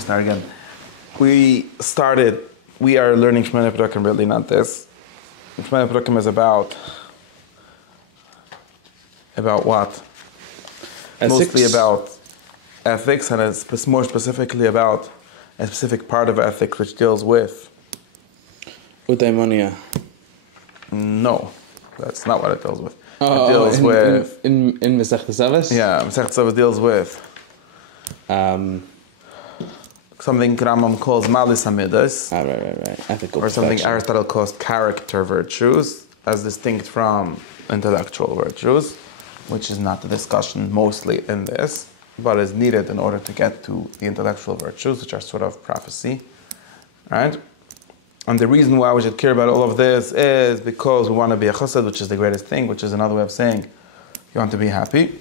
Start again. We are learning Shemona Perakim, really not this. Shemona Perakim is about what? Mostly about ethics, and it's more specifically about a specific part of ethics which deals with Eudaimonia. No, that's not what it deals with. It deals with in Masechta Savas? Yeah, Masechta Savas deals with something Rambam calls malis hamidas, right. Ethical or something perfection. Aristotle calls character virtues, as distinct from intellectual virtues, which is not the discussion mostly in this, but is needed in order to get to the intellectual virtues, which are sort of prophecy, right? And the reason why we should care about all of this is because we want to be a chassid, which is the greatest thing, which is another way of saying you want to be happy,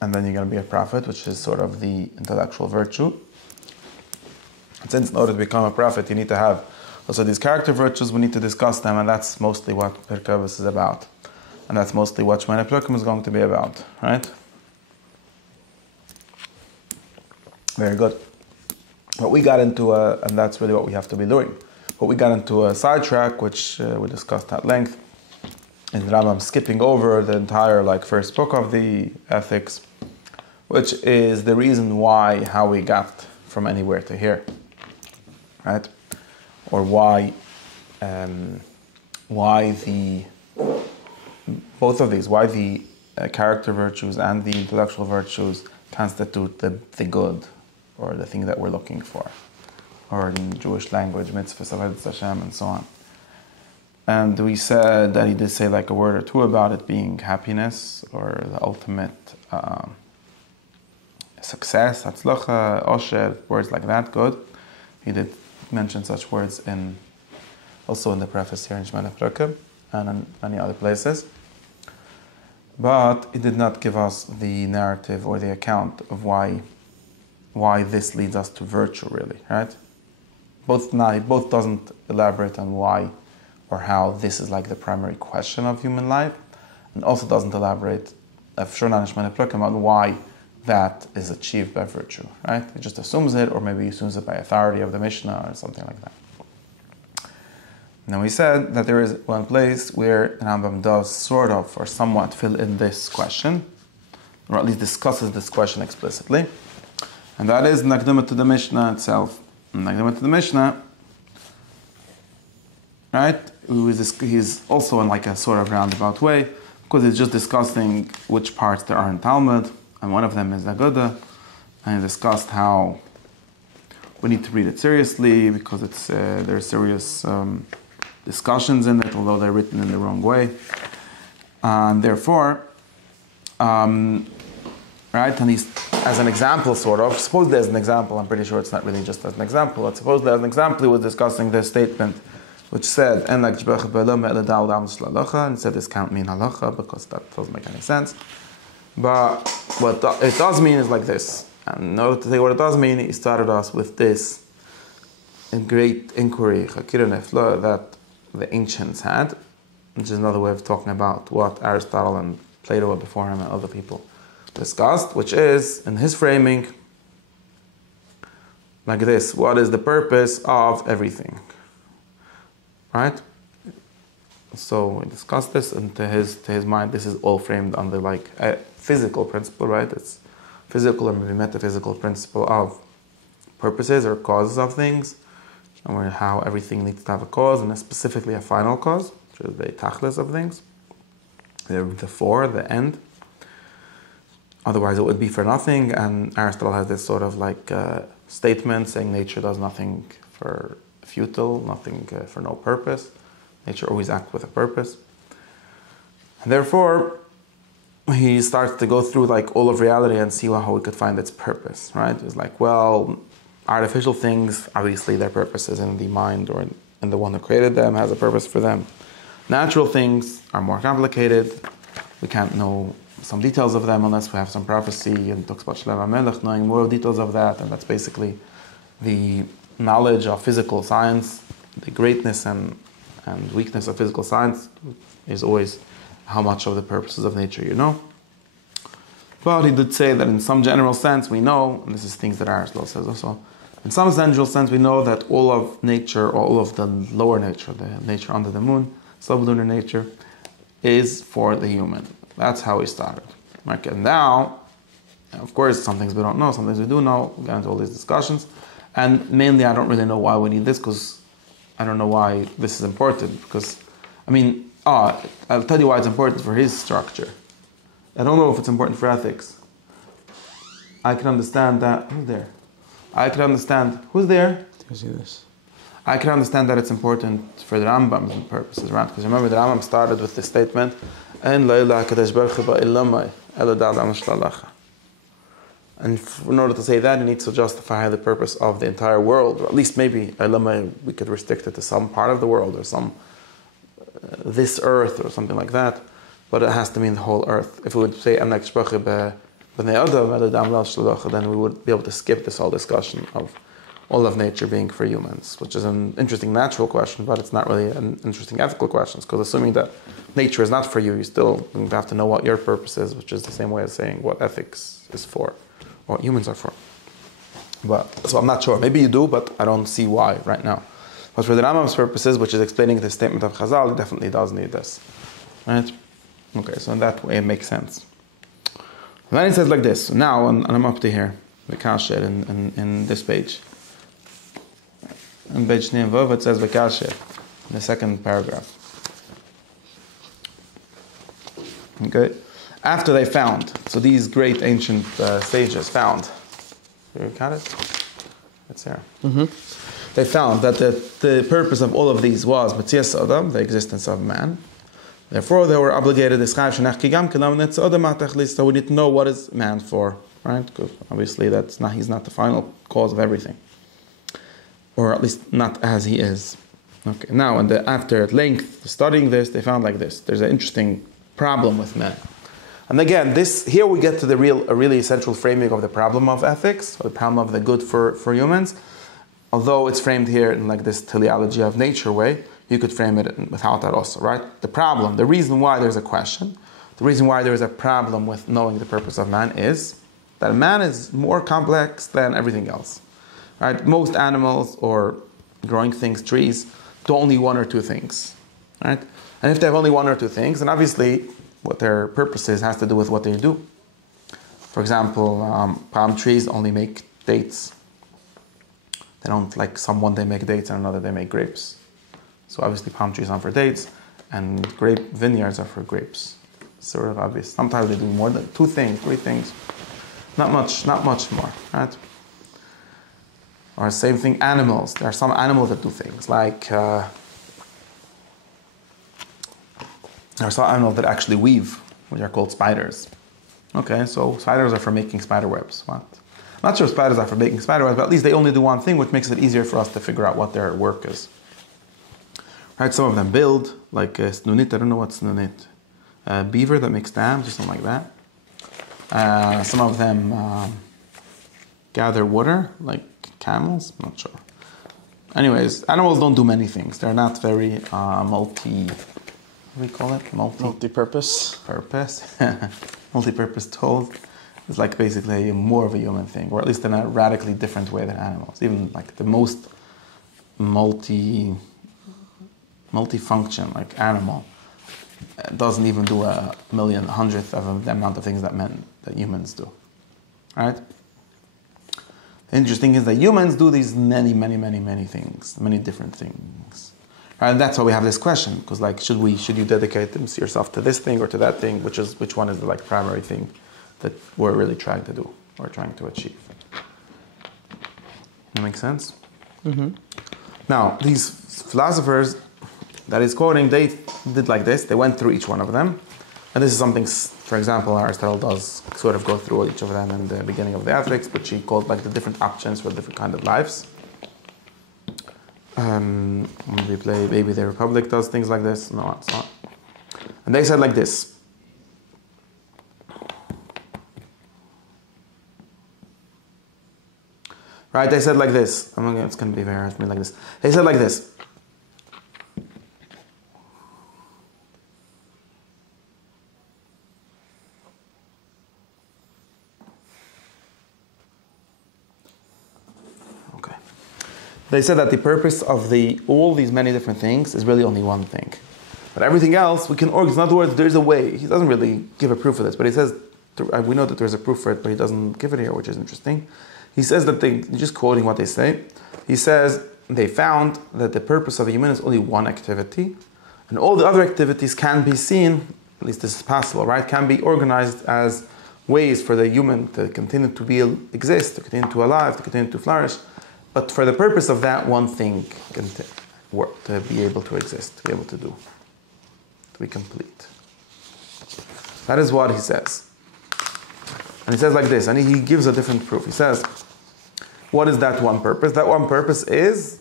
and then you're going to be a prophet, which is sort of the intellectual virtue. And since in order to become a prophet, you need to have also these character virtues, we need to discuss them, and that's mostly what Pirkei Avos is about. And that's mostly what Shemona Perakim is going to be about, right? Very good. But we got into and that's really what we have to be doing. But we got into a sidetrack, which we discussed at length, in Rambam skipping over the entire first book of the ethics, which is the reason how we got from anywhere to here, right? Or why both of these, why the character virtues and the intellectual virtues constitute the good, or the thing that we're looking for, or in Jewish language, mitzvahs, avodas Hashem, and so on. And we said that he did say a word or two about it being happiness, or the ultimate success, hatzlacha, osher, words like that, good. He did mention such words also in the preface here in Shemona Perakim, and in many other places. But he did not give us the narrative or the account of why this leads us to virtue, really, right? Both doesn't elaborate on why or how this is the primary question of human life, and also doesn't elaborate, sure not in Shemona Perakim, on why that is achieved by virtue, right? He just assumes it, or maybe he assumes it by authority of the Mishnah or something like that. Now we said that there is one place where Rambam does sort of or somewhat fill in this question, or at least discusses this question explicitly, and that is Hakdama to the Mishnah itself. Hakdama to the Mishnah, right? He's also in a sort of roundabout way, because he's just discussing which parts there are in Talmud, and one of them is Aguda, and he discussed how we need to read it seriously because there are serious discussions in it, although they're written in the wrong way, and therefore, right? And he's, as an example, supposedly as an example, I'm pretty sure it's not really just as an example, but supposedly as an example, he was discussing this statement, which said, and said this can't mean halacha because that doesn't make any sense. But what it does mean is like this. And in order to say what it does mean, he started us with this great inquiry, that the ancients had, which is another way of talking about what Aristotle and Plato before him and other people discussed, which is, in his framing, like this: what is the purpose of everything? Right? So we discussed this, and to his mind, this is all framed under a physical principle, right? It's physical or maybe metaphysical principle of purposes or causes of things, and how everything needs to have a cause, and specifically a final cause, which is the tachlis of things, the end. Otherwise, it would be for nothing. And Aristotle has this sort of statement saying nature does nothing for futile, nothing for no purpose. Nature always acts with a purpose. And therefore, he starts to go through all of reality and see how we could find its purpose, right? It's artificial things, obviously their purpose is in the mind or in the one who created them, has a purpose for them. Natural things are more complicated. We can't know some details of them unless we have some prophecy, and talks about Shlomo HaMelech knowing more details of that, and that's basically the knowledge of physical science. The greatness and weakness of physical science is always how much of the purposes of nature you know. But he did say that in some general sense we know, and this is things that Aristotle says also, in some general sense we know that all of nature, or all of the lower nature, the nature under the moon, sublunar nature, is for the human. That's how we started. Okay, now, of course, some things we don't know, some things we do know, we'll get into all these discussions, and mainly I don't really know why we need this, because I don't know why this is important, because, I'll tell you why it's important for his structure. I don't know if it's important for ethics. I can understand that. Who's there? I can understand. Who's there? I can understand that it's important for the Rambam's purposes, right? Because remember, the Rambam started with the statement, and in order to say that, he needs to justify the purpose of the entire world, or at least maybe we could restrict it to some part of the world, or some this earth, or something like that. But it has to mean the whole earth. If we would say then we would be able to skip this whole discussion of all of nature being for humans, which is an interesting natural question, but it's not really an interesting ethical question, because assuming that nature is not for you, you still have to know what your purpose is, which is the same way as saying what ethics is for, what humans are for. So I'm not sure. Maybe you do, but I don't see why right now. But for the Rambam's purposes, which is explaining the statement of Chazal, it definitely does need this. Right? Okay, so in that way it makes sense. And then it says like this. Now, and I'm up to here, the kasher in this page. In page Vav, it says V'kasher, in the second paragraph. Okay? After they found, so these great ancient sages found, you got it? It's here. They found that the purpose of all of these was Metzias Adam, the existence of man. Therefore, they were obligated, so we need to know what is man for, right? Because obviously he's not the final cause of everything. Or at least not as he is. Okay. Now, after at length studying this, they found like this. There's an interesting problem with man. And again, here we get to a really essential framing of the problem of ethics, or the problem of the good for humans. Although it's framed here in like this teleology of nature way, you could frame it without that also, right? The reason why there's a question, the reason why there's a problem with knowing the purpose of man is that man is more complex than everything else, right? Most animals or growing things, trees, do only one or two things, right? And if they have only one or two things, then obviously what their purpose is has to do with what they do. For example, palm trees only make dates. They don't, like one they make dates and another they make grapes. So obviously palm trees are for dates, and grape vineyards are for grapes. Sort of obvious. Sometimes they do more than 2 things, 3 things. Not much more, right? Or same thing, animals. There are some animals that do things, like there are some animals that actually weave, which are called spiders. Okay, so spiders are for making spider webs. What? I'm not sure spiders are for making spider webs, but at least they only do one thing, which makes it easier for us to figure out what their work is. Right, some of them build, like snunit, I don't know what snunit. Beaver that makes dams or something like that. Some of them gather water, like camels, I'm not sure. Anyways, animals don't do many things. They're not very what do we call it? Multi-purpose. Multi-purpose tools. It's like basically more of a human thing, or at least in a radically different way than animals. Even like the most multi-function, like animal, doesn't even do 1/100th of the amount of things that humans do. Right? Interesting is that humans do these many things, many different things. Right? And that's why we have this question, because like, should you dedicate yourself to this thing or to that thing? Which one is the like primary thing that we're really trying to do or trying to achieve? That makes sense? Mm-hmm. Now, these philosophers that he's quoting, they did like this. They went through each one of them. And this is something, for example, Aristotle does sort of go through each of them in the beginning of the Ethics, which he called like the different options for different kind of lives. When we play Baby the Republic does things like this. No, it's not. And they said like this. Right, they said like this. It's going to be very hard for me like this. They said like this. They said that the purpose of all these many different things is really only one thing. But everything else we can organize. In other words, there's a way. He doesn't really give a proof of this, but he says, we know that there's a proof for it, but he doesn't give it here, which is interesting. He says that just quoting what they say, he says they found that the purpose of a human is only one activity, and all the other activities can be seen, at least this is possible, right? Can be organized as ways for the human to continue to exist, to continue to alive, to continue to flourish, but for the purpose of that one thing to be able to exist, to be able to do, to be complete. That is what he says. And he says like this, and he gives a different proof. He says, what is that one purpose? That one purpose is,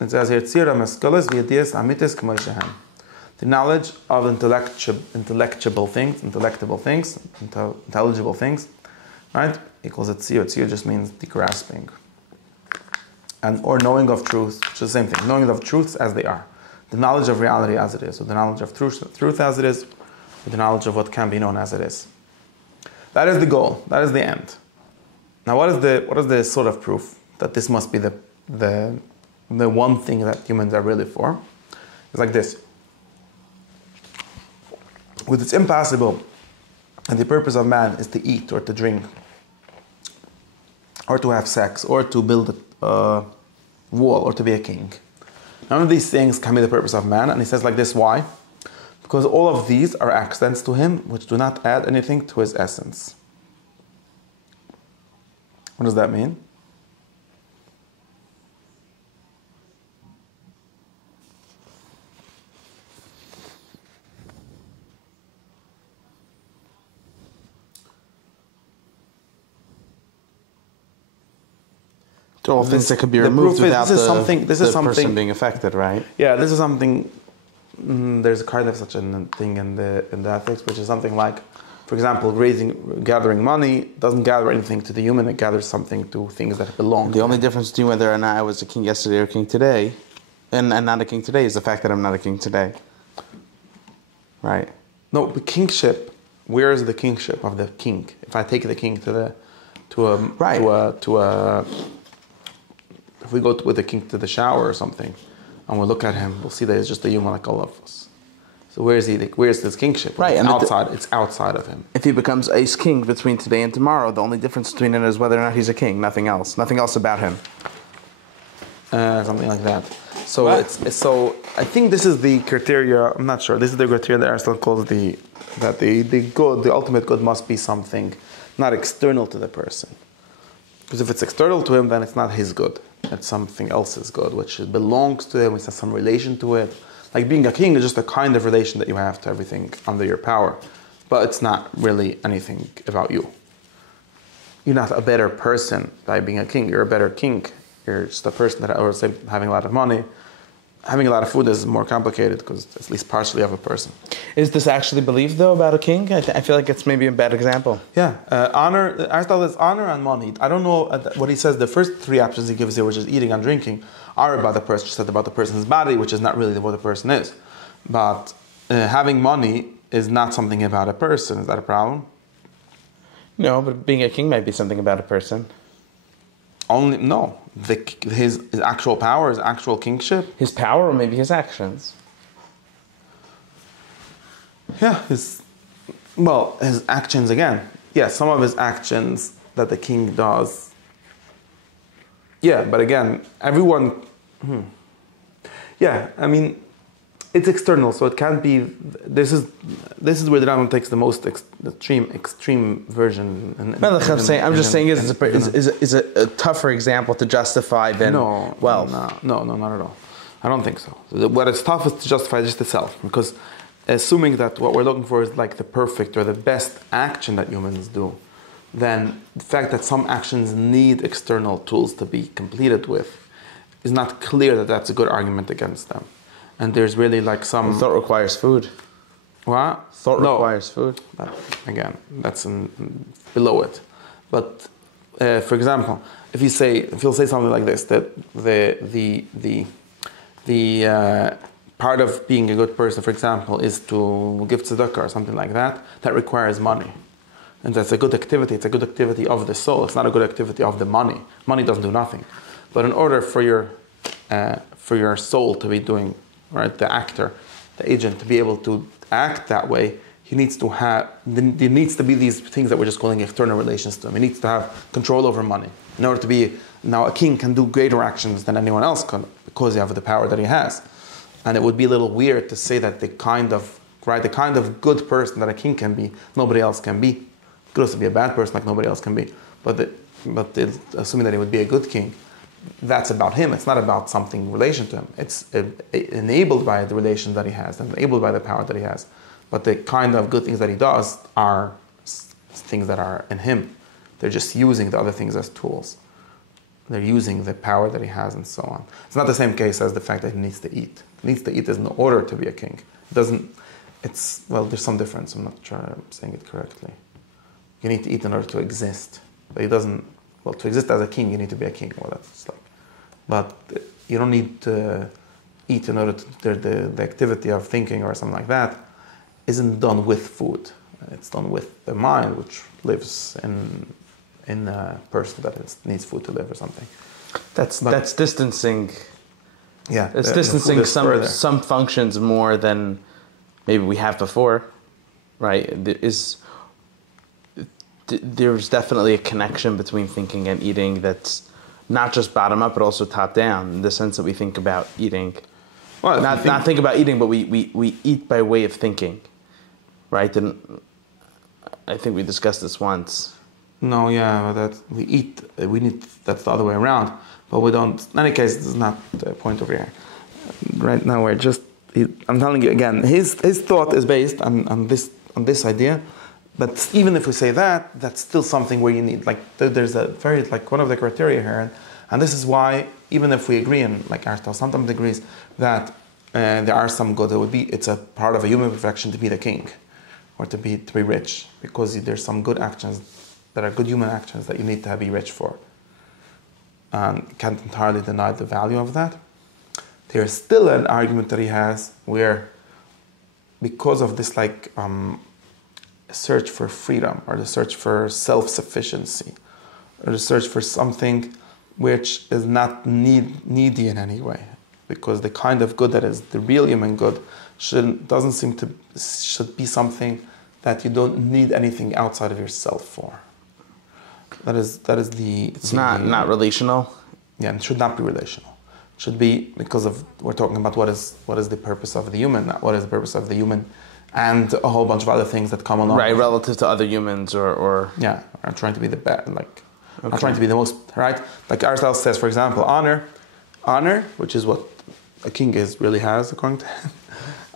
it says here, the knowledge of intellectible things, right? He calls it tzir. Tzir just means the grasping. Or knowing of truth, which is the same thing. Knowing of truths as they are. The knowledge of reality as it is. So the knowledge of truth as it is, or the knowledge of what can be known as it is. That is the goal. That is the end. Now, what is the sort of proof that this must be the one thing that humans are really for? It's like this. With it's impossible, and the purpose of man is to eat or to drink, or to have sex, or to build a wall, or to be a king. None of these things can be the purpose of man, and he says like this, why? Because all of these are accidents to him, which do not add anything to his essence. What does that mean? All things that could be removed without the person being affected, right? Yeah, this is something. There's a kind of such a thing in the ethics, which is something like, for example, gathering money doesn't gather anything to the human; it gathers something to things that belong. The only difference between whether or not I was a king yesterday or a king today, and not a king today, is the fact that I'm not a king today. Right? No, but kingship. Where is the kingship of the king? If I take the king if we go with the king to the shower or something, and we'll look at him, we'll see that he's just a human like all of us. So where is he? Where is this kingship? Right, It's outside of him. If he becomes a king between today and tomorrow, the only difference between it is whether or not he's a king. Nothing else. Nothing else about him. Something like that. So I think this is the criteria. I'm not sure. This is the criteria that Aristotle calls the good, the ultimate good must be something not external to the person. Because if it's external to him, then it's not his good. It's something else's good, which belongs to him, which has some relation to it. Like being a king is just a kind of relation that you have to everything under your power. But it's not really anything about you. You're not a better person by being a king. You're a better king. You're just a person that, or say, having a lot of money. Having a lot of food is more complicated because it's at least partially of a person. Is this actually believed, though, about a king? I feel like it's maybe a bad example. Yeah. Aristotle is honor and money. I don't know what he says. The first three options he gives here, which is eating and drinking, are about the person, just about the person's body, which is not really what the person is. But having money is not something about a person. Is that a problem? No, but being a king might be something about a person. No. His actual power, his actual kingship. His power or maybe his actions. Yeah, his actions again. Yeah, some of his actions that the king does. Yeah, but again, everyone... Yeah, I mean, it's external, so it can't be... This is where the Rambam takes the most extreme version. I'm just saying is a tougher example to justify than wealth. No, not at all. I don't think so. What is tough is to justify just itself, because assuming that what we're looking for is like the perfect or the best action that humans do, then the fact that some actions need external tools to be completed with is not clear that that's a good argument against them. And there's really like some... Thought requires food. What? Thought requires food. Again, that's below it. But for example, if you'll say something like this, that the part of being a good person, for example, is to give tzedakah or something like that, that requires money. And that's a good activity. It's a good activity of the soul. It's not a good activity of the money. Money doesn't do nothing. But in order for your soul to be doing, right, the actor, the agent, to be able to act that way, he needs to have, there needs to be these things that we're just calling external relations to him. He needs to have control over money. In order to be, now a king can do greater actions than anyone else can because he has the power that he has. And it would be a little weird to say that the kind of good person that a king can be, nobody else can be. He could also be a bad person like nobody else can be. But assuming that he would be a good king, that's about him. It's not about something in relation to him. It's enabled by the relation that he has, enabled by the power that he has. But the kind of good things that he does are things that are in him. They're just using the other things as tools. They're using the power that he has and so on. It's not the same case as the fact that he needs to eat. He needs to eat in order to be a king. There's some difference. I'm not sure I'm saying it correctly. You need to eat in order to exist. But to exist as a king, you need to be a king. Well, that's like, but you don't need to eat in order to, the activity of thinking or something like that isn't done with food. It's done with the mind, which lives in a person that needs food to live or something. That's distancing. Yeah, it's distancing some functions more than maybe we have before, right? There's definitely a connection between thinking and eating that's not just bottom up, but also top down, in the sense that we think about eating. Well, not think about eating, but we eat by way of thinking, right? And I think we discussed this once. No, yeah, that we eat. That's the other way around, but we don't. In any case, this is not the point over here. Right now, I'm telling you again. His thought is based on this idea. But even if we say that, that's still something where you need, there's a very, one of the criteria here, and this is why, even if we agree, and like Aristotle sometimes agrees, that there are some good, it's a part of a human perfection to be the king, or to be rich, because there's some good actions that are good human actions that you need to be rich for. And can't entirely deny the value of that. There's still an argument that he has where, because of this search for freedom, or the search for self-sufficiency, or the search for something which is not needy in any way, because the kind of good that is the real human good should be something that you don't need anything outside of yourself for. That is it's not relational. Yeah, it should not be relational. It should be because we're talking about what is the purpose of the human, not what is the purpose of the human and a whole bunch of other things that come along. Right, relative to other humans or yeah, I'm trying to be the best, I'm trying to be the most, right? Like Aristotle says, for example, honor, which is what a king really has, according to him.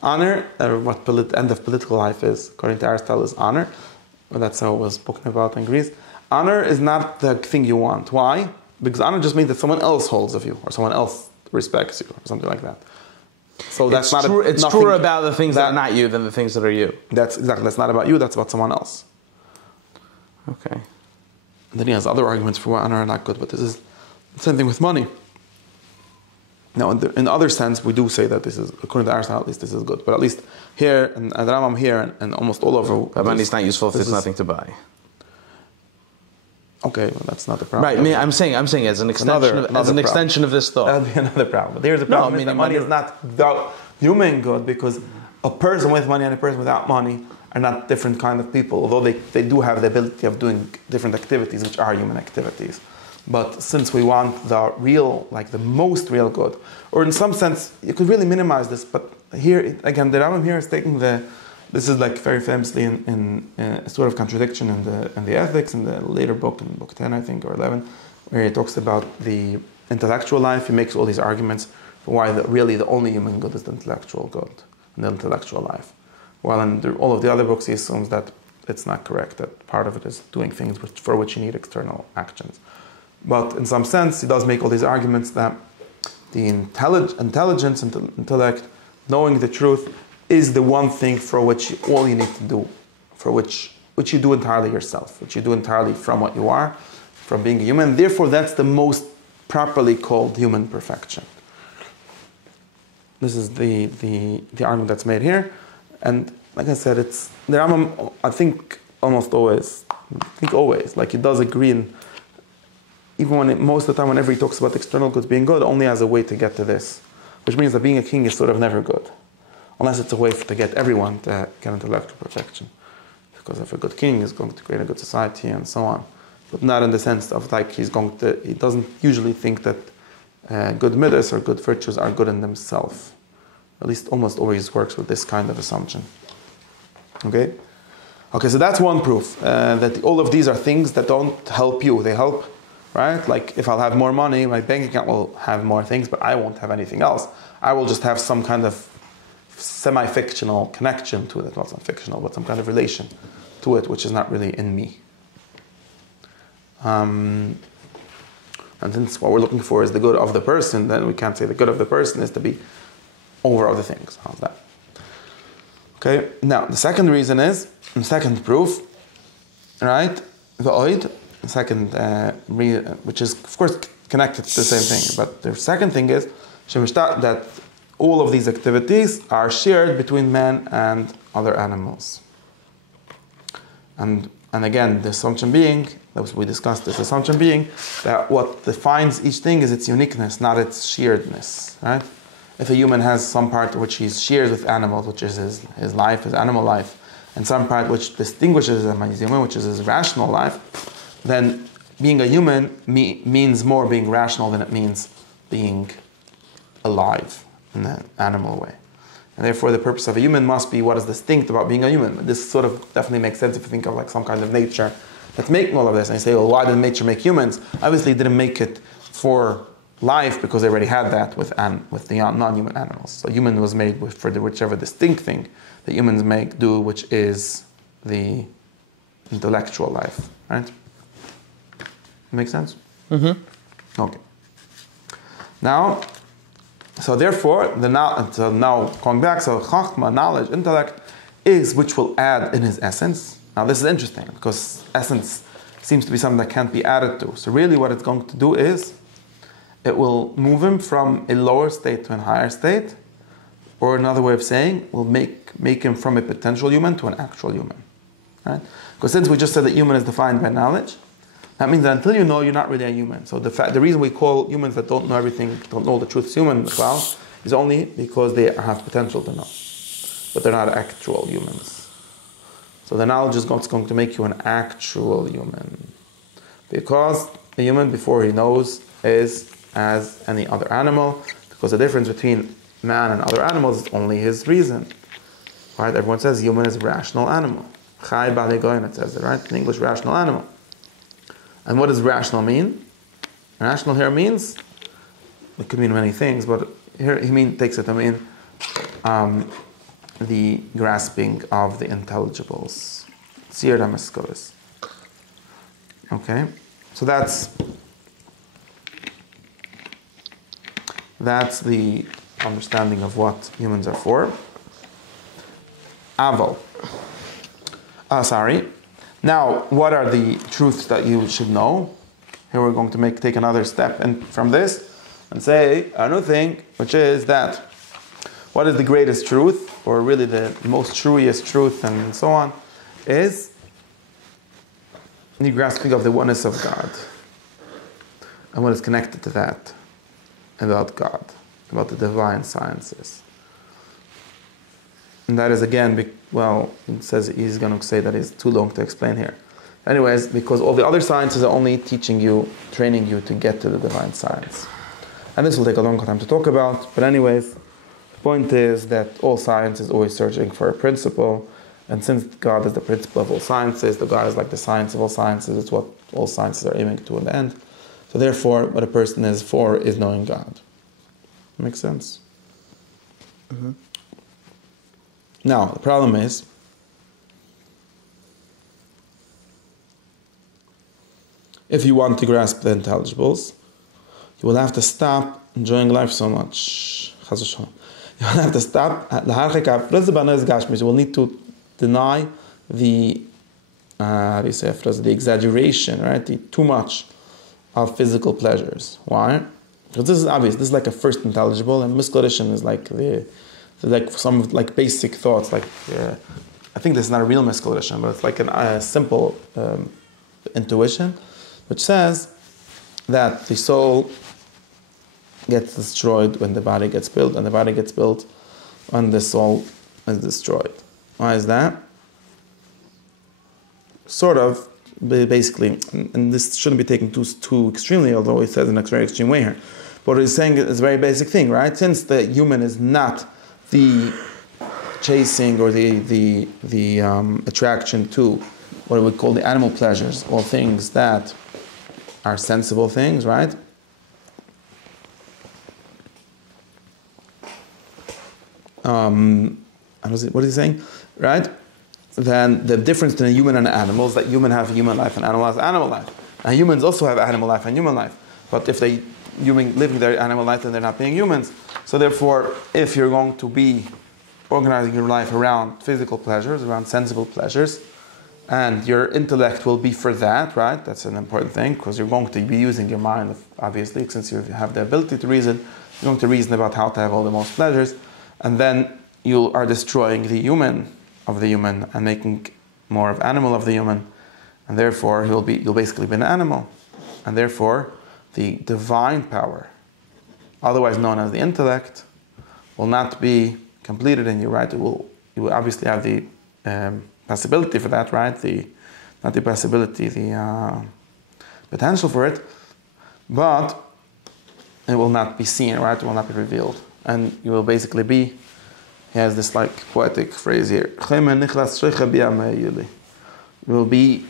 Honor, what end of political life is, according to Aristotle, is honor. Well, that's how it was spoken about in Greece. Honor is not the thing you want. Why? Because honor just means that someone else holds of you, or someone else respects you, or something like that. So that's it's truer about the things that are not you than the things that are you. That's not about you, that's about someone else. Okay. And then he has other arguments for why honor are not good, but this is the same thing with money. Now, in other sense, we do say that this is, according to Aristotle, at least this is good. But at least here, and the Rambam here, and almost all over... But money is not useful if there's nothing to buy. Okay, well, that's not the problem. Right, I'm saying as an extension of this thought. That would be another problem. But here's the problem, that money is not the human good, because a person with money and a person without money are not different kind of people, although they do have the ability of doing different activities, which are human activities. But since we want the real, the most real good, or in some sense, you could really minimize this, but here, again, the Rambam here is taking this is very famously in a sort of contradiction in the ethics, in the later book, in book 10, I think, or 11, where he talks about the intellectual life. He makes all these arguments for why really the only human good is the intellectual good, and the intellectual life. While in all of the other books, he assumes that it's not correct, that part of it is doing things for which you need external actions. But in some sense, he does make all these arguments that the intelligence and intellect, knowing the truth, is the one thing for which all you need to do, for which you do entirely yourself, which you do entirely from what you are, from being a human. Therefore, that's the most properly called human perfection. This is the argument that's made here. And like I said, it's the Rambam, I think always, he does agree even when most of the time, whenever he talks about external goods being good, only as a way to get to this, which means that being a king is sort of never good, unless it's a way to get everyone to get intellectual perfection. Because if a good king is going to create a good society and so on, but not in the sense of like he doesn't usually think that good midas or good virtues are good in themselves. At least almost always works with this kind of assumption. Okay, so that's one proof, that all of these are things that don't help you. They help, right? Like if I'll have more money, my bank account will have more things, but I won't have anything else. I will just have some kind of semi-fictional connection to it. Well, it's not fictional, but some kind of relation to it, which is not really in me. And since what we're looking for is the good of the person, then we can't say the good of the person is to be over other things. How's that? Okay, now the second reason is, the second proof, right? The oid, the second, which is of course connected to the same thing, but the second thing is that all of these activities are shared between man and other animals. And again, the assumption being, we discussed this assumption being, that what defines each thing is its uniqueness, not its sharedness, right? If a human has some part which he shares with animals, which is his life, his animal life, and some part which distinguishes him as human, which is his rational life, then being a human means more being rational than it means being alive in an animal way. And therefore the purpose of a human must be what is distinct about being a human. This sort of definitely makes sense if you think of like some kind of nature that's making all of this. And you say, well, why did nature make humans? Obviously it didn't make it for life because they already had that with the non-human animals. So human was made for whichever distinct thing that humans do, which is the intellectual life, right? Make sense? Mm-hmm. Okay. Now, so therefore, now going back, so Hakdama, knowledge, intellect, is which will add in his essence. Now this is interesting because essence seems to be something that can't be added to. So really what it's going to do is, it will move him from a lower state to a higher state, or another way of saying, will make him from a potential human to an actual human. Right? Because since we just said that human is defined by knowledge, that means that until you know, you're not really a human. So the reason we call humans that don't know everything, don't know the truth human as well, is only because they have potential to know. But they're not actual humans. So the knowledge is going to make you an actual human. Because a human, before he knows, is as any other animal, because the difference between man and other animals is only his reason. Right? Everyone says human is a rational animal. Chai bali goyin, it says it, right? In English, rational animal. And what does rational mean? Rational here means, it could mean many things, but here he takes it to mean the grasping of the intelligibles. Okay? So that's the understanding of what humans are for. Aval. Now, what are the truths that you should know? Here we're going to take another step from this and say a new thing, which is that what is the greatest truth, or really the most truest truth and so on, is the grasping of the oneness of God and what is connected to that about God, about the divine sciences. And that is again, it says he's going to say that it's too long to explain here. Anyways, because all the other sciences are only training you to get to the divine science. And this will take a long time to talk about, but anyways, the point is that all science is always searching for a principle, and since God is the principle of all sciences, the God is like the science of all sciences, it's what all sciences are aiming to in the end. So therefore, what a person is for is knowing God. Makes sense? Mm-hmm. Now, the problem is, if you want to grasp the intelligibles, you will have to stop enjoying life so much. You will have to stop. You will need to deny the exaggeration, right? The too much of physical pleasures. Why? Because this is obvious. This is like a first intelligible, and misclarition is like some basic thoughts. I think this is not a real misclarition, but it's like a simple intuition, which says that the soul gets destroyed when the body gets built, and the body gets built when the soul is destroyed. Why is that? Sort of, basically, and this shouldn't be taken too extremely, although he says in a very extreme way here. But what he's saying is a very basic thing, right? Since the human is not the chasing or the attraction to what we call the animal pleasures, all things that are sensible things, right? What is he saying? Right? Then the difference between a human and an animal is that humans have human life and animal has animal life. And humans also have animal life and human life. But if they living their animal life, then they're not being humans. So therefore, if you're going to be organizing your life around physical pleasures, around sensible pleasures, and your intellect will be for that, right? That's an important thing, because you're going to be using your mind, obviously, since you have the ability to reason, you're going to reason about how to have all the most pleasures, and then you are destroying the human of the human and making more of animal of the human, and therefore you'll basically be an animal, and therefore the divine power, otherwise known as the intellect, will not be completed in you, right? You will obviously have the possibility for that, right? The potential for it, but it will not be seen, right? It will not be revealed, and you will basically be. He has this like poetic phrase here. You will be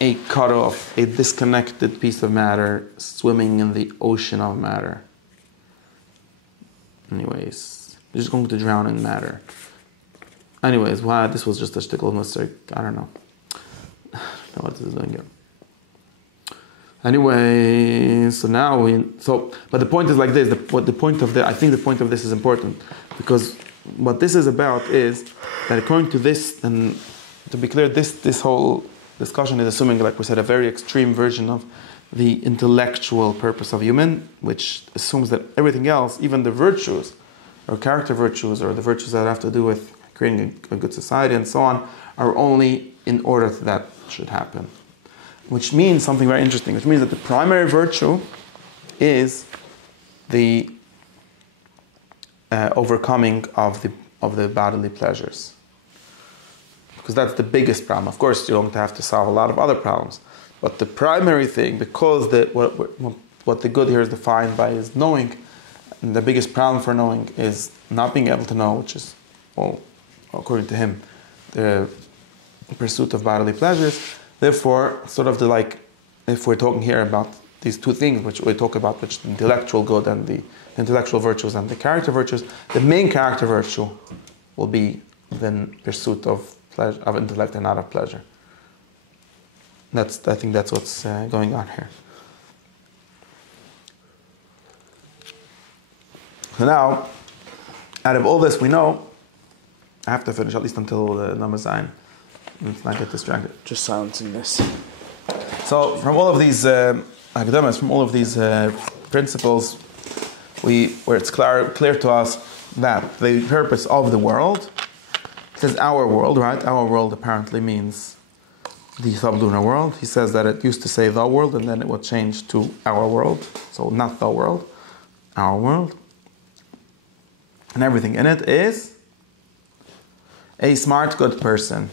a cut off, a disconnected piece of matter swimming in the ocean of matter. Anyways, you're just going to drown in matter. Anyways, why this was just a shtickle mistake. I don't know. I don't know what this is doing here. Anyway, but the point is like this. I think the point of this is important, because what this is about is that according to this, and to be clear, this whole discussion is assuming, like we said, a very extreme version of the intellectual purpose of human, which assumes that everything else, even the virtues, or character virtues, or the virtues that have to do with creating a good society and so on, are only in order that should happen. Which means something very interesting, which means that the primary virtue is the overcoming of the bodily pleasures. Because that's the biggest problem. Of course, you're going to have to solve a lot of other problems. But the primary thing, because what the good here is defined by is knowing, and the biggest problem for knowing is not being able to know, which is, well, according to him, the pursuit of bodily pleasures. Therefore, sort of if we're talking here about these two things, which we talk about, which the intellectual good and the intellectual virtues and the character virtues, the main character virtue will be the pursuit of pleasure, of intellect, and not of pleasure. I think that's what's going on here. So now, out of all this we know, I have to finish at least until the number sign. Let's not get distracted. Just silencing this. So, from all of these Hakdamas, from all of these principles, where it's clear to us that the purpose of the world, it says our world, right? Our world apparently means the sublunar world. He says that it used to say the world, and then it would change to our world. So, not the world, our world. And everything in it is a smart, good person.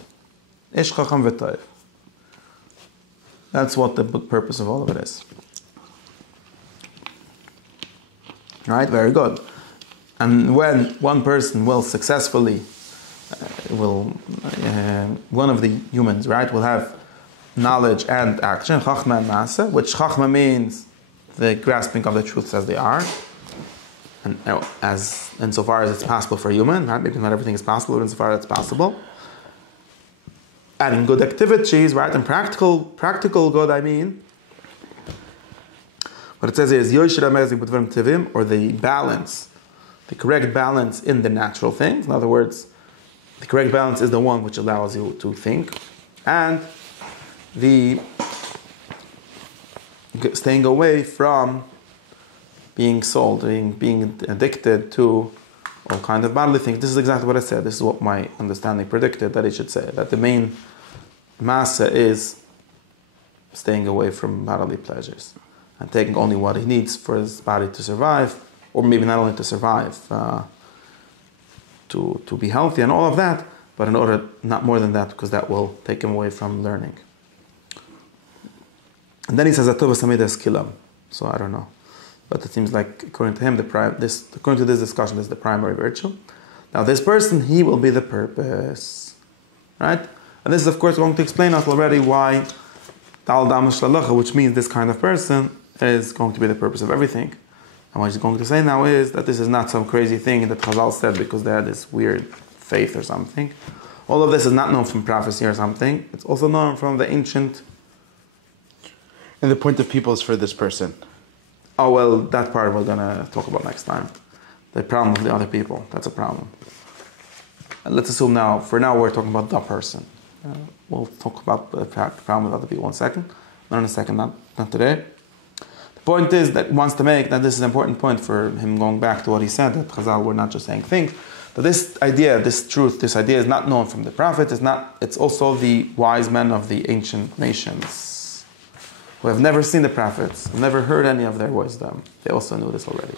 Ish chacham v'toiv. That's what the purpose of all of it is. Right? Very good. And when one person will successfully, one of the humans, right, will have knowledge and action, chachma and masa, which chachma means the grasping of the truths as they are, and as insofar as it's possible for a human, right? Maybe not everything is possible, but insofar as it's possible. And in good activities, right? And practical good, I mean. What it says here is Yoshir Amazing B'Dvarim Tivim, or the balance, the correct balance in the natural things. In other words, the correct balance is the one which allows you to think, and the staying away from being sold, being addicted to all kind of bodily things. This is exactly what I said. This is what my understanding predicted that it should say. That the main masa is staying away from bodily pleasures. and taking only what he needs for his body to survive, or maybe not only to survive, to be healthy and all of that, but in order, not more than that, because that will take him away from learning. And then he says, so I don't know. But it seems like, according to him, according to this discussion, this is the primary virtue. Now, this person, he will be the purpose. Right? And this is, of course, going to explain us already why which means this kind of person is going to be the purpose of everything. And what he's going to say now is that this is not some crazy thing that Chazal said because they had this weird faith or something. All of this is not known from prophecy or something. It's also known from the ancient. And the point of people is for this person. Oh, well, that part we're going to talk about next time. The problem of the other people. That's a problem. And let's assume now, for now, we're talking about the person. We'll talk about the problem with other people in a second. Not in a second, not today. The point is that he wants to make that this is an important point for him going back to what he said, that Chazal were not just saying things. That this idea, this truth, this idea is not known from the prophets. It's also the wise men of the ancient nations who have never seen the prophets, have never heard any of their wisdom. They also knew this already.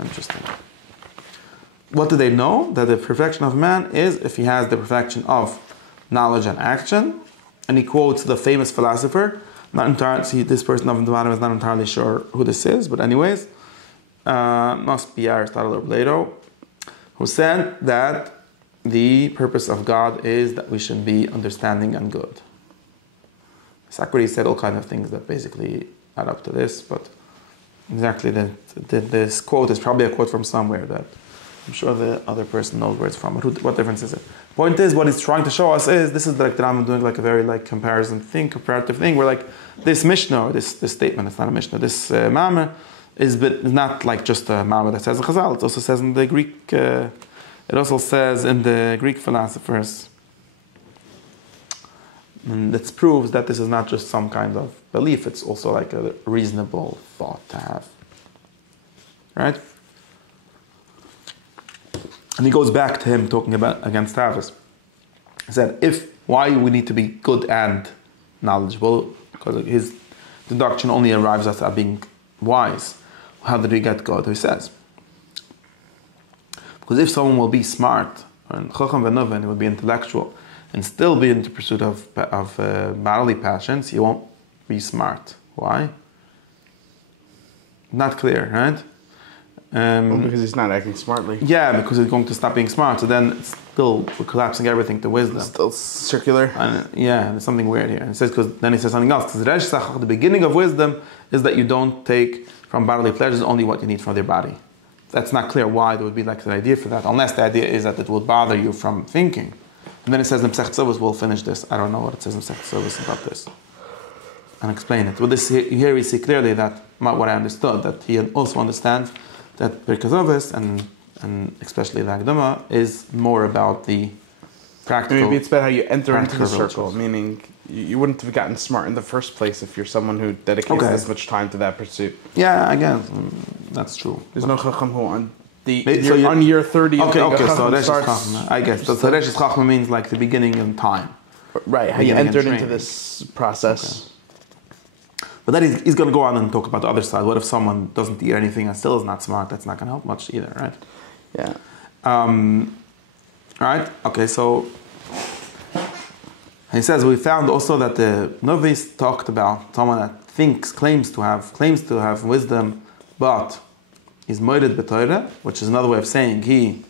Interesting. What do they know? That the perfection of man is if he has the perfection of knowledge and action. And he quotes the famous philosopher. Not entirely, this person of the bottom is not entirely sure who this is, but anyways, must be Aristotle or Plato, who said that the purpose of God is that we should be understanding and good. Socrates said all kinds of things that basically add up to this, but exactly this quote is probably a quote from somewhere that I'm sure the other person knows where it's from. But what difference is it? Point is, what he's trying to show us is, this is like the Rambam doing like a very like comparative thing, where like this Mishnah, or this statement, it's not a Mishnah, this Ma'amar, is not like just a Ma'amar that says in Chazal. It also says in the Greek, it also says in the Greek philosophers. And it proves that this is not just some kind of belief, it's also like a reasonable thought to have. Right? And he goes back to him talking about against Tavis. He said, why we need to be good and knowledgeable, because his deduction only arrives us at being wise. How did we get God? He says, because if someone will be smart, and Chacham v'Noven, he will be intellectual, and still be in the pursuit of bodily passions, he won't be smart. Why? Not clear, right? Because he's not acting smartly. Yeah, because he's going to stop being smart. So then it's still collapsing everything to wisdom. It's still circular. And there's something weird here. And it says, then he says something else. Because the beginning of wisdom is that you don't take from bodily pleasures only what you need from your body. That's not clear why there would be like an idea for that, unless the idea is that it will bother you from thinking. And then it says in Masechet Tzavos, we'll finish this. I don't know what it says in Masechet Tzavos about this. And explain it. Well, here we see clearly that what I understood, that he also understands that Pirkei Avos and especially the Hakdama is more about the practical. Maybe it's about how you enter into the circle, virtues. Meaning you wouldn't have gotten smart in the first place if you're someone who dedicates this much time to that pursuit. Yeah, again, that's true. There's no Chacham who on on year 30. Okay, so Resh starts. Chachma, I guess. So Resh Chachma means like the beginning in time. Right, how you entered into this process. Okay. But then he's going to go on and talk about the other side. What if someone doesn't eat anything and still is not smart? That's not going to help much either, right? Yeah. Right? Okay, so he says we found also that the Lowy talked about someone that claims to have wisdom, but is moired b'Torah, which is another way of saying he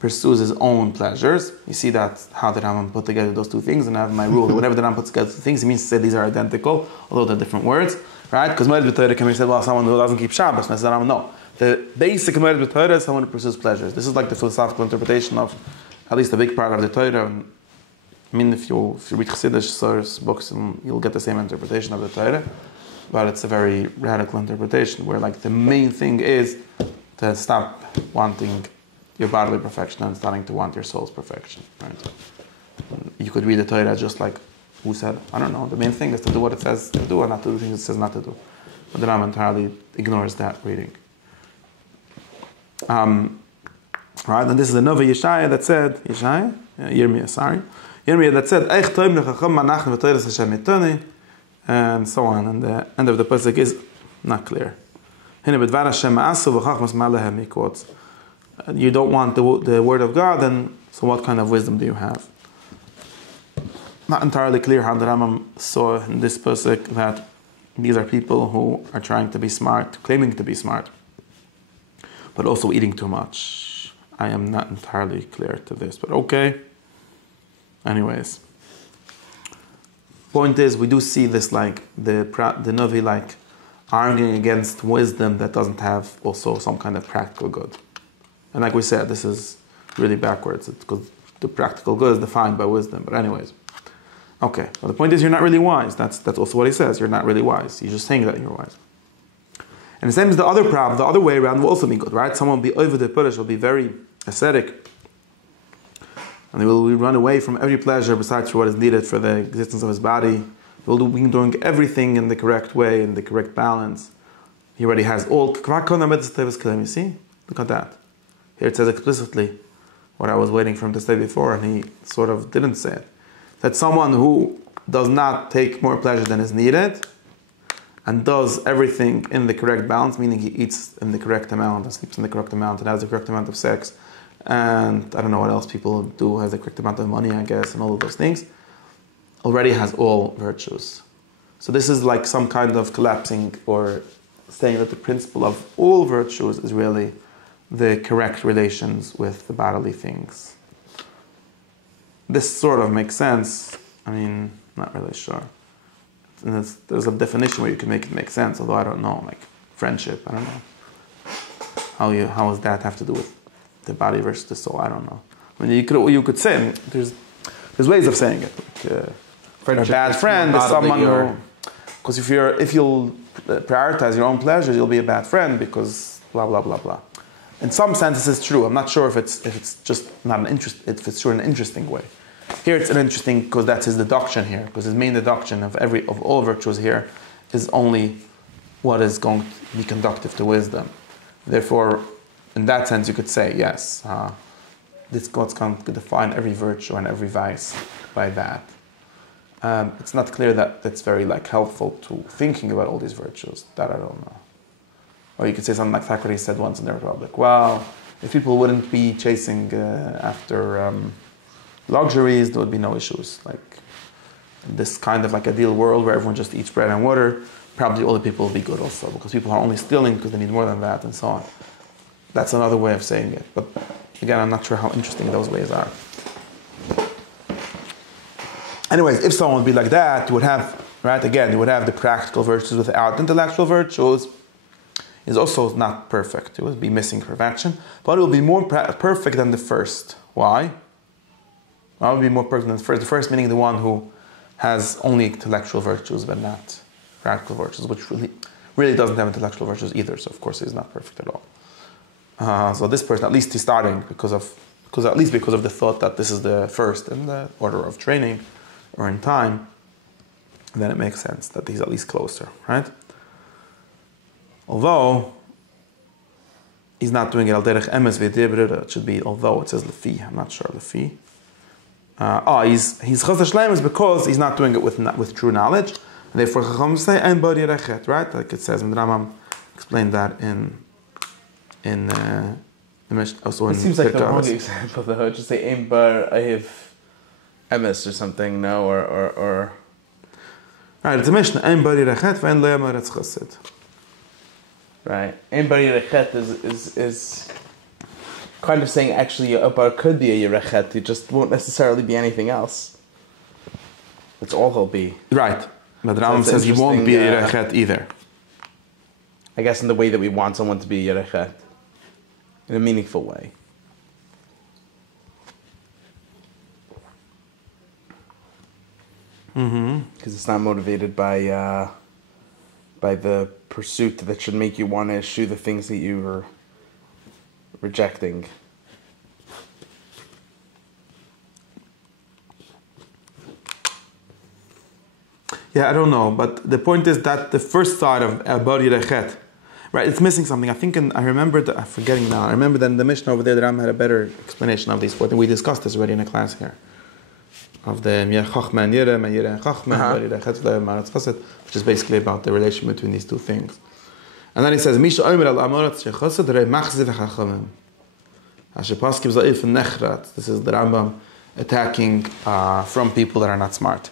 pursues his own pleasures. You see that how the Rambam put together those two things, and I have my rule. Whenever the Rambam puts together two things, he means to say these are identical, although they're different words, right? Because moed b'Torah can be said, well, someone who doesn't keep Shabbos. And I said, no. The basic moed b'Torah is someone who pursues pleasures. This is like the philosophical interpretation of at least a big part of the Torah. I mean, if you read Chassidish source books, you'll get the same interpretation of the Torah, but it's a very radical interpretation where like the main thing is to stop wanting your bodily perfection and starting to want your soul's perfection. Right? You could read the Torah just like who said, I don't know, the main thing is to do what it says to do and not to do things it says not to do. But the Rambam entirely ignores that reading. Right, and this is another Yirmiyah that said, Yirmiyah that said, and so on. And the end of the pasuk is not clear. You don't want the word of God, then so what kind of wisdom do you have? Not entirely clear how the Rambam saw in this pasuk that these are people who are trying to be smart, claiming to be smart, but also eating too much. I am not entirely clear to this, but okay. Anyways, point is, we do see this like the Navi like arguing against wisdom that doesn't have also some kind of practical good. And like we said, this is really backwards. It's because the practical good is defined by wisdom. But anyways, okay. Well, the point is, you're not really wise. That's also what he says. You're not really wise. He's just saying that you're wise. And the same as the other problem, the other way around will also be good, right? Someone will be over the Pirush, will be very ascetic, and he will run away from every pleasure besides for what is needed for the existence of his body. He will be doing everything in the correct way, in the correct balance. He already has all. You see? Look at that. Here it says explicitly what I was waiting for him to say before, and he sort of didn't say it. That someone who does not take more pleasure than is needed and does everything in the correct balance, meaning he eats in the correct amount and sleeps in the correct amount and has the correct amount of sex, and I don't know what else people do, has the correct amount of money, I guess, and all of those things, already has all virtues. So this is like some kind of collapsing or saying that the principle of all virtues is really the correct relations with the bodily things. This sort of makes sense. I mean, not really sure. And there's a definition where you can make it make sense, although I don't know, like friendship, I don't know. How does that have to do with the body versus the soul? I don't know. I mean, you could say, there's ways of saying it. Like, a bad friend is someone who, because if you'll prioritize your own pleasures, you'll be a bad friend because blah blah blah blah. In some sense, this is true. I'm not sure if it's just not an interest. If it's true in an interesting way. Here it's an interesting because that's his deduction here. Because his main deduction of all virtues here is only what is going to be conductive to wisdom. Therefore, in that sense, you could say yes. This God's going to define every virtue and every vice by that. It's not clear that that's very helpful to thinking about all these virtues. That I don't know. Or you could say something like Thackeray said once in the Republic. Well, if people wouldn't be chasing after luxuries, there would be no issues. Like this kind of ideal world where everyone just eats bread and water, probably all the people will be good also, because people are only stealing because they need more than that and so on. That's another way of saying it. But again, I'm not sure how interesting those ways are. Anyways, if someone would be like that, you would have, right, again, you would have the practical virtues without intellectual virtues. Is also not perfect. It would be missing perfection, but it will be more perfect than the first. Why? Well, it would be more perfect than the first. The first meaning the one who has only intellectual virtues but not practical virtues, which really doesn't have intellectual virtues either. So of course he's not perfect at all. So this person, at least he's starting because of the thought that this is the first in the order of training or in time. Then it makes sense that he's at least closer, right? Although he's not doing it al derech emes v'dibrer, it should be although it says lefi. I'm not sure lefi. He's chas shleimus because he's not doing it with true knowledge. And therefore, Chacham say ein bar yerechet, right? Like it says, and Rambam explained that in also in. It seems like the wrong example though. Just say ein bar I have emes or something, no, or. Right, it's a Mishnah. Ein bar yerechet v'ein lo yamar etz chassid. Right. Ein bar yerechet is kind of saying actually a bar could be a yerechet. It just won't necessarily be anything else. That's all he'll be. Right. But Rambam says he won't be a yerechet either. I guess in the way that we want someone to be a yerechet. In a meaningful way. Because it's not motivated by the pursuit that should make you want to eschew the things that you are rejecting. Yeah, I don't know, but the point is that the first side of Bar Yerechet, right, it's missing something. I'm forgetting now. I remember that in the Mishnah over there, the Ram had a better explanation of these four. We discussed this already in a class here. of the Yireh Chachma and Yireh and Chachma, which is basically about the relation between these two things. And then he says, Misha Omer al Amorat Shechased Rei Machziv Chachamim. Hashepaskiv Za'if Nechrat. This is the Rambam attacking from people that are not smart.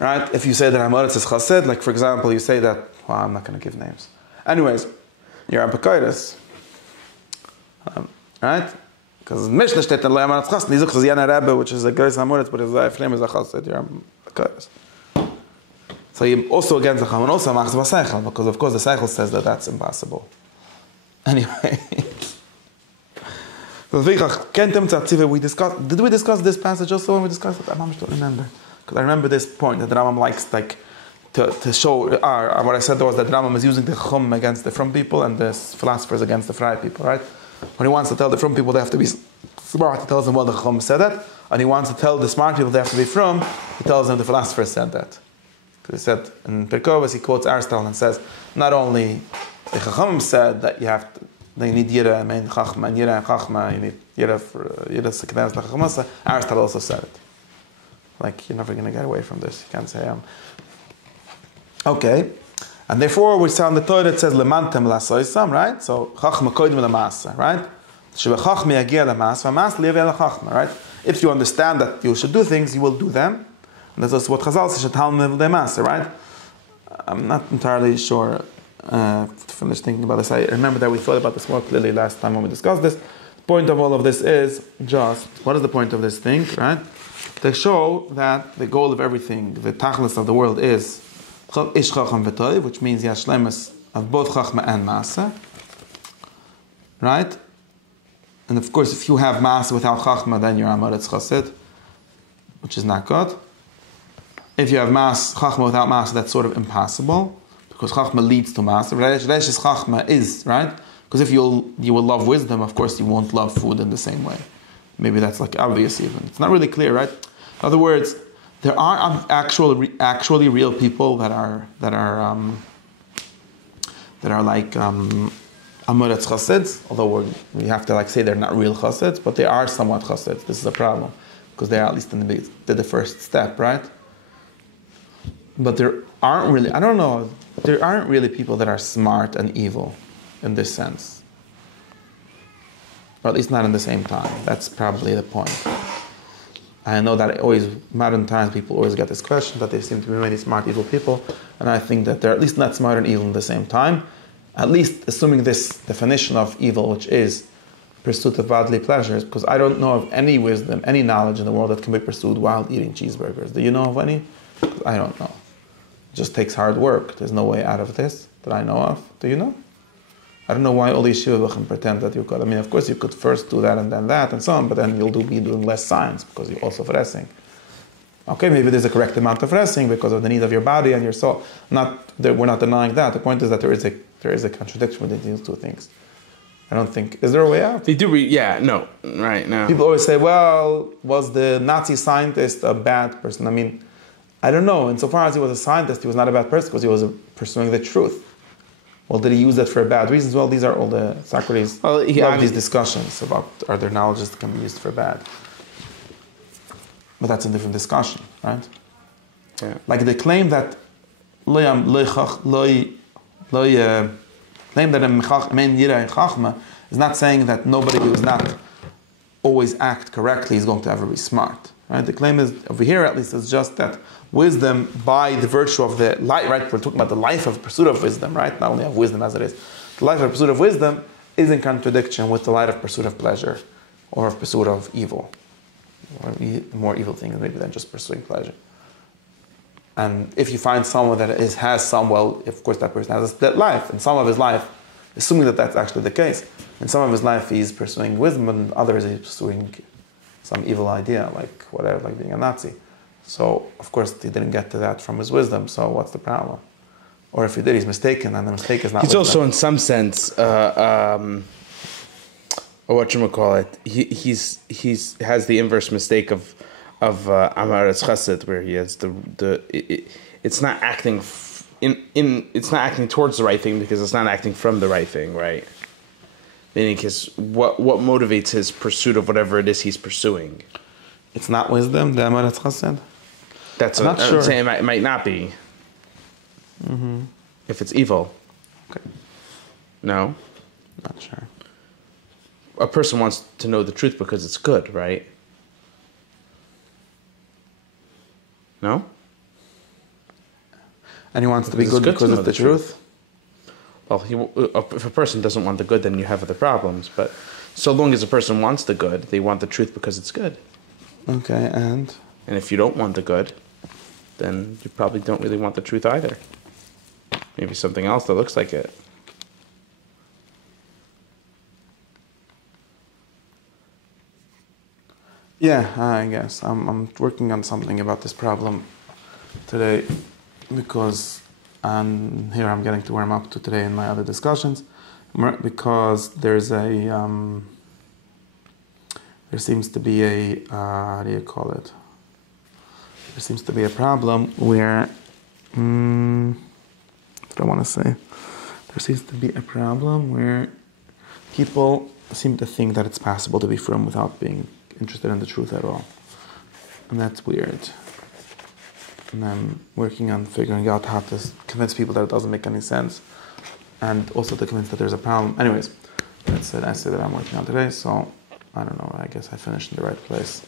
Right? If you say that Amorat is Chased, like for example, you say that, well, I'm not going to give names. Anyways, you're a Pekaitis. Right? Because Mishnah steht in Lowy Chased, Nizuk Chaziana Rebbe, which is a Geis Amorat, but his flame is a Chased. You're a Pekaitis. So you also against the Chacham, also Machziv Seichel, because of course the Seichel says that that's impossible. Anyway. So we discussed. Did we discuss this passage also when we discussed it? I don't remember. Because I remember this point that the Rambam likes to show, what I said was that the Rambam is using the Chum against the from people and the philosophers against the Frei people, right? When he wants to tell the from people they have to be smart, he tells them, well, the Chum said that. And he wants to tell the smart people they have to be from, he tells them the philosophers said that. Because he said, in Pirkei, he quotes Aristotle and says, not only the Chacham said that you have to, they need Yireh and Chachma, and Yireh and Chachma, you need Yireh for Yireh Sekedemus L'Chachmasa. Aristotle also said it. Like, you're never going to get away from this. You can't say, Okay. And therefore, we say on the Torah, it says, Lemantem L'Asoisam, right? So, Chachma Koidim L'Masa, right? Sheba Chachma Yagia L'Masa, V'Mas L'Yavia L'Chachma, right? If you understand that you should do things, you will do them. And that's also what Chazal says, Shetalm L'Masa, right? I'm not entirely sure. Finish thinking about this. I remember that we thought about this more clearly last time when we discussed this. The point of all of this is just, what is the point of this thing, right? To show that the goal of everything, the tachlis of the world is Ish Chacham V'Toiv, which means Yashlemus of both Chachma and Masa, right? And of course, if you have Masa without Chachma, then you're Amoritz Chassid, which is not good. If you have Chachma without Masa, that's sort of impossible. Because Chachma leads to Masa. Reishis Chachma is, right? Because if you will love wisdom, of course you won't love food in the same way. Maybe that's like obvious even. It's not really clear, right? In other words, there are actually real people that are like Amoretz Chassids, although we have to like say they're not real Chassids, but they are somewhat Chassids. This is a problem. Because they are at least in the first step, right? But there aren't really, I don't know, there aren't really people that are smart and evil in this sense. Or at least not in the same time. That's probably the point. I know that modern times, people always get this question, that there seem to be many smart, evil people, and I think that they're at least not smart and evil at the same time, at least assuming this definition of evil, which is pursuit of bodily pleasures, because I don't know of any wisdom, any knowledge in the world that can be pursued while eating cheeseburgers. Do you know of any? I don't know. It just takes hard work. There's no way out of this that I know of. Do you know? I don't know why all these shivachim pretend that you could. I mean, of course, you could first do that and then that and so on, but then you'll be doing less science because you're also resting. Okay, maybe there's a correct amount of resting because of the need of your body and your soul. We're not denying that. The point is that there is a contradiction between these two things. I don't think. Is there a way out? They do no. Right, no. People always say, well, was the Nazi scientist a bad person? I mean, I don't know. Insofar as he was a scientist, he was not a bad person because he was pursuing the truth. Well, did he use that for bad reasons? Well, these are all the Socrates these discussions about are there knowledges that can be used for bad. But that's a different discussion, right? Yeah. Like the claim that claim that a Yireh Chachma is not saying that nobody who does not always act correctly is going to ever be smart. Right? The claim is, over here at least, is just that wisdom, by the virtue of the life, right? We're talking about the life of pursuit of wisdom, right? Not only of wisdom as it is. The life of pursuit of wisdom is in contradiction with the life of pursuit of pleasure or of pursuit of evil. Or more evil things maybe than just pursuing pleasure. And if you find someone that has some, well, of course that person has a split life. In some of his life, assuming that that's actually the case, in some of his life he's pursuing wisdom, and others he's pursuing some evil idea, like whatever, like being a Nazi. So, of course, he didn't get to that from his wisdom, so what's the problem? Or if he did, he's mistaken, and the mistake is not He's wisdom. also, in some sense, or whatchamacallit, he has the inverse mistake of Amaretz Chesed, where he has it's not acting it's not acting towards the right thing because it's not acting from the right thing, right? Meaning, what motivates his pursuit of whatever it is he's pursuing? It's not wisdom, the Amaretz Chassid? That's I'm what not I'm sure. saying. It might not be. Mm-hmm. If it's evil. Okay. No. Not sure. A person wants to know the truth because it's good, right? No? And he wants to be Because good it's good to because know it's the the truth. truth? Well, if a person doesn't want the good, then you have other problems. But so long as a person wants the good, they want the truth because it's good. Okay, and? And if you don't want the good, then you probably don't really want the truth either. Maybe something else that looks like it. Yeah, I guess. I'm working on something about this problem today because here I'm getting to where I'm up to today in my other discussions, because there's a there seems to be a how do you call it? There seems to be a problem where what do I want to say? There seems to be a problem where people seem to think that it's possible to be frum without being interested in the truth at all, and that's weird. And I'm working on figuring out how to convince people that it doesn't make any sense, and also to convince that there's a problem. Anyways, that's it. I say that I'm working on today, so I don't know. I guess I finished in the right place.